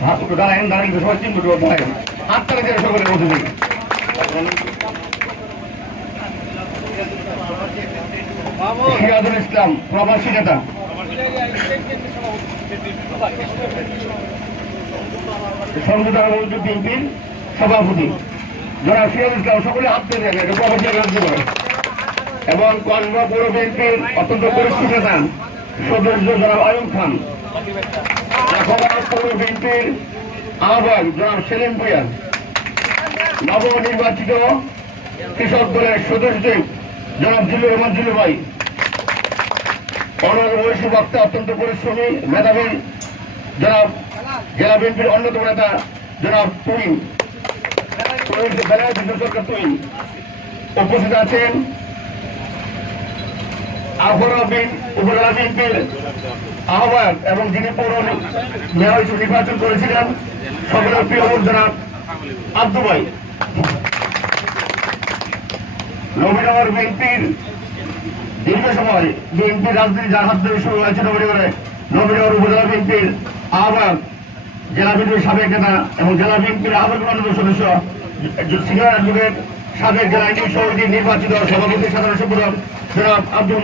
হাত উঠে দাঁড়ায় দাঁড়ান সবাই চিন্তা দাঁড়ায় হাত তারা দিয়ে সকলের মধ্যে দিই সিরাজুল ইসলাম প্রবাসী নেতা সংযুক্ত বিএনপির সভাপতি জনাব সিরাজুল ইসলাম সকলে হাত দিয়ে দেন প্রবাসী রাজ্য করে এবং কসবা পৌর বিএনপির অত্যন্ত পরিস্থিতি নেতা সদস্য জনাব আয়ুব খান পৌর বিএনপির আহ্বায়ক জনাব সেলিম ভুঁইয়া নবনির্বাচিত কৃষক দলের সদস্য জনাব জিল্লুর রহমান জিল্লু ভাই অনবৈশী বক্তা অত্যন্ত পরিশ্রমী মেধাবী জনাব জেলা বিএনপির অন্যতম নেতা জনাব তুহিন সরকার তুহিন উপস্থিত আছেন উপজেলা বিএনপির আহ্বায়ক এবং যিনি পৌর মেয়র হিসেবে নির্বাচন করেছিলেন সকলের প্রিয় জনাব আব্দু ভাই নবীনগর বিএনপির দীর্ঘ সময় বিএনপির রাজনীতি যার হাত ধরে শুরু হয়েছে নবীনগর উপজেলা বিএনপির আহ্বায়ক জেলা বিএনপির সাবেক নেতা এবং জেলা বিএনপির আহ্বায়ক সদস্য সিনিয়র অ্যাডভোকেট সাবেক জেলা আইনজীবী সমিতির নির্বাচিত সভাপতি সাধারণ সম্পাদক জনাব আব্দুল